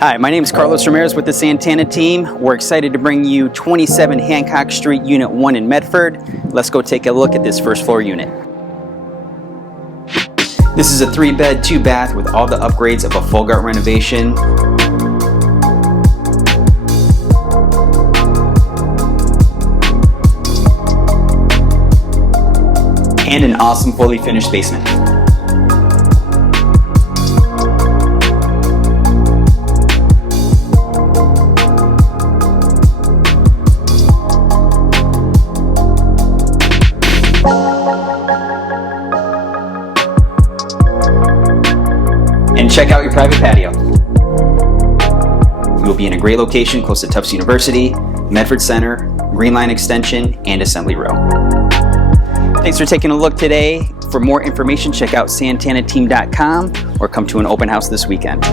Hi, my name is Carlos Ramirez with the Santana team. We're excited to bring you 27 Hancock Street, Unit 1 in Medford. Let's go take a look at this first floor unit. This is a 3-bed, 2-bath with all the upgrades of a full gut renovation. And an awesome fully finished basement. And check out your private patio. You will be in a great location close to Tufts University, Medford Center, Green Line Extension, and Assembly Row. Thanks for taking a look today. For more information, check out santanateam.com or come to an open house this weekend.